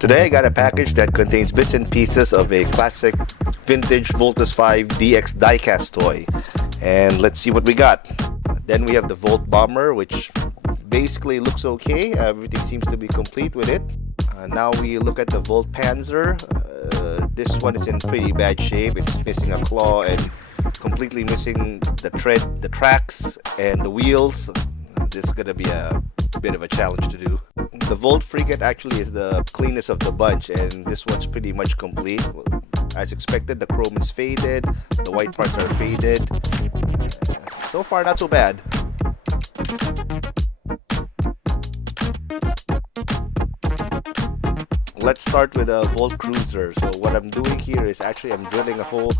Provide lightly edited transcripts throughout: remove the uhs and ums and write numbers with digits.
Today I got a package that contains bits and pieces of a classic vintage Voltes V DX diecast toy. And let's see what we got. Then we have the Volt Bomber, which basically looks okay. Everything seems to be complete with it. Now we look at the Volt Panzer. This one is in pretty bad shape. It's missing a claw and completely missing the tread, the tracks, and the wheels. This is gonna be a bit of a challenge to do. The Volt Frigate actually is the cleanest of the bunch, and this one's pretty much complete. As expected, the chrome is faded, the white parts are faded. So far, not so bad. Let's start with a Volt Crewzer. So what I'm doing here is actually I'm drilling a hole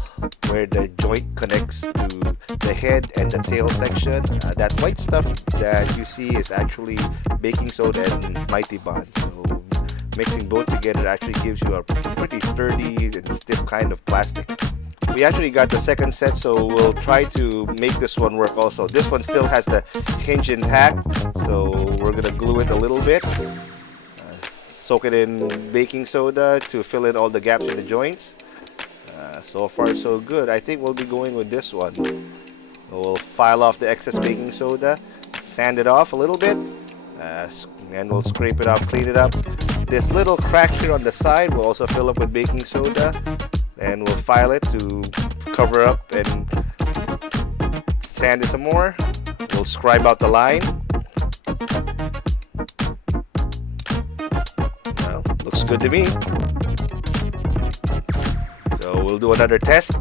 where the joint connects to the head and the tail section. That white stuff that you see is actually baking soda and Mighty Bond. So mixing both together actually gives you a pretty sturdy and stiff kind of plastic. We actually got the second set, so we'll try to make this one work also. This one still has the hinge intact, so we're gonna glue it a little bit. Soak it in baking soda to fill in all the gaps in the joints. So far so good. I think we'll be going with this one. We'll file off the excess baking soda, sand it off a little bit, and we'll scrape it off, clean it up. This little crack here on the side we'll also fill up with baking soda, and we'll file it to cover up and sand it some more. We'll scribe out the line. Looks good to me. So we'll do another test.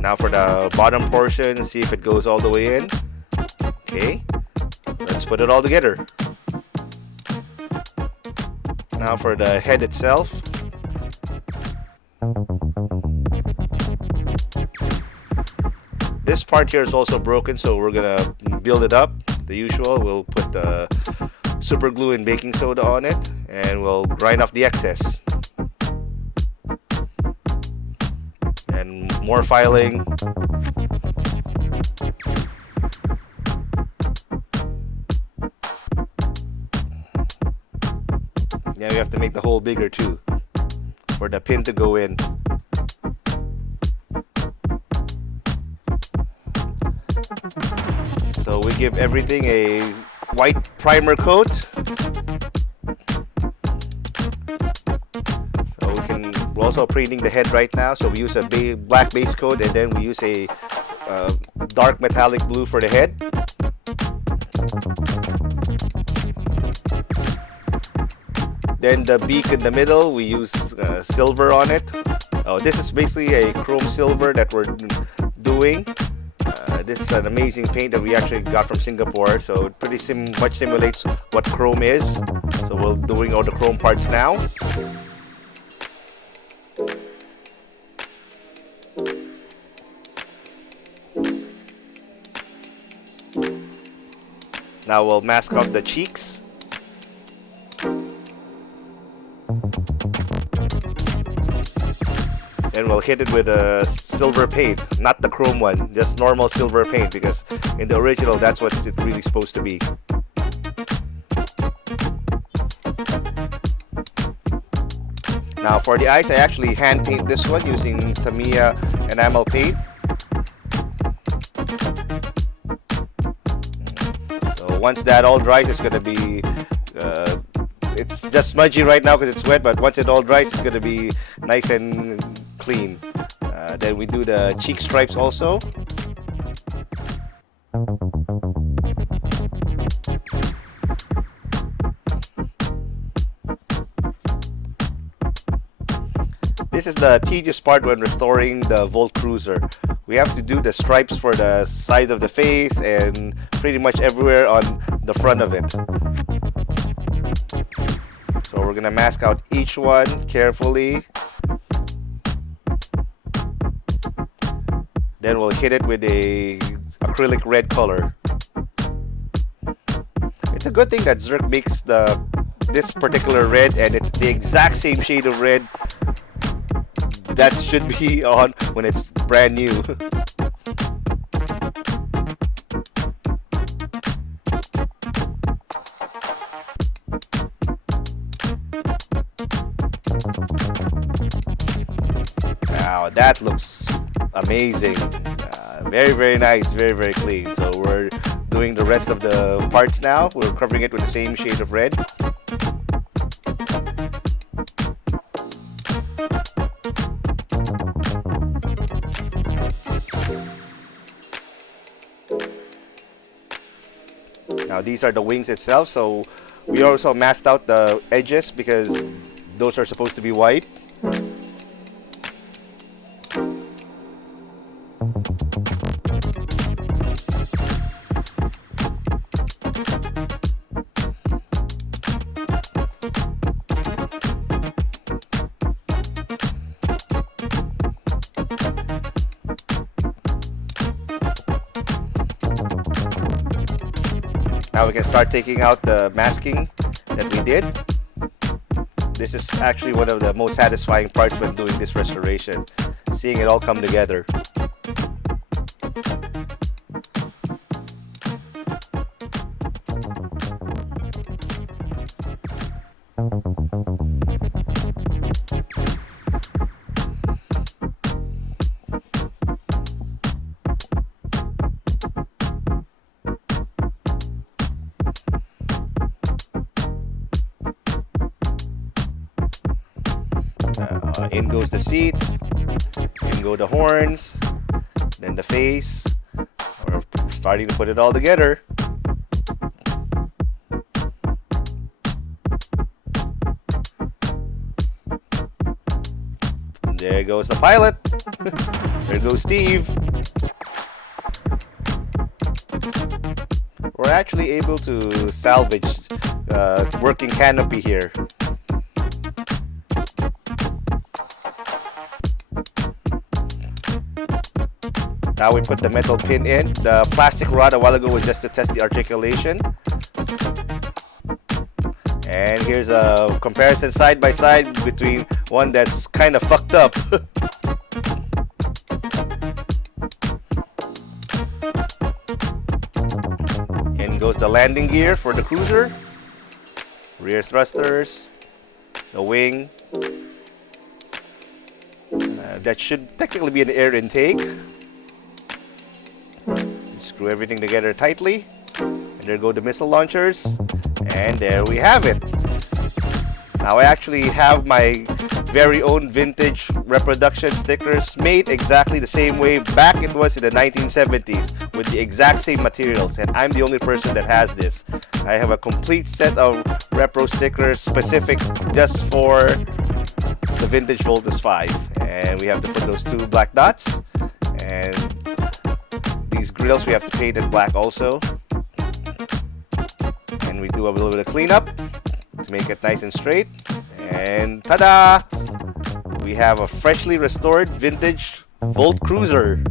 Now for the bottom portion, see if it goes all the way in. Okay, let's put it all together. Now for the head itself. This part here is also broken, so we're gonna build it up. The usual, we'll put the super glue and baking soda on it, and we'll grind off the excess. And more filing. Now we have to make the hole bigger too, for the pin to go in. So we give everything a white primer coat. So we're also painting the head right now. So we use a black base coat, and then we use a dark metallic blue for the head. Then the beak in the middle, we use silver on it. This is basically a chrome silver that we're doing. This is an amazing paint that we actually got from Singapore, so it pretty much simulates what chrome is. So we're doing all the chrome parts now. Now we'll mask out the cheeks. And we'll hit it with a silver paint, not the chrome one, just normal silver paint, because in the original that's what it's really supposed to be. Now for the eyes, I actually hand paint this one using Tamiya enamel paint. So once that all dries, it's gonna be it's just smudgy right now because it's wet, but once it all dries, it's gonna be nice and clean. Then we do the cheek stripes also. This is the tedious part when restoring the Volt Crewzer. We have to do the stripes for the side of the face and pretty much everywhere on the front of it. So we're gonna mask out each one carefully. Then we'll hit it with a acrylic red color. It's a good thing that Zerk makes this particular red, and it's the exact same shade of red that should be on when it's brand new. Now that looks amazing. Very, very nice, very, very clean. So we're doing the rest of the parts now. We're covering it with the same shade of red. Now these are the wings itself, so we also masked out the edges because those are supposed to be white. Now we can start taking out the masking that we did. This is actually one of the most satisfying parts when doing this restoration, seeing it all come together. In goes the seat, in go the horns, then the face. We're starting to put it all together. And there goes the pilot. There goes Steve. We're actually able to salvage working canopy here. Now we put the metal pin in. The plastic rod a while ago was just to test the articulation. And here's a comparison side by side between one that's kind of fucked up. In goes the landing gear for the cruiser. Rear thrusters. The wing. That should technically be an air intake. Screw everything together tightly, and there go the missile launchers, and there we have it. Now I actually have my very own vintage reproduction stickers made exactly the same way back it was in the 1970s with the exact same materials, and I'm the only person that has this. I have a complete set of repro stickers specific just for the vintage Voltes V, and we have to put those two black dots, and these grills we have to paint it black also, and we do a little bit of cleanup to make it nice and straight, and ta-da! We have a freshly restored vintage Volt Crewzer.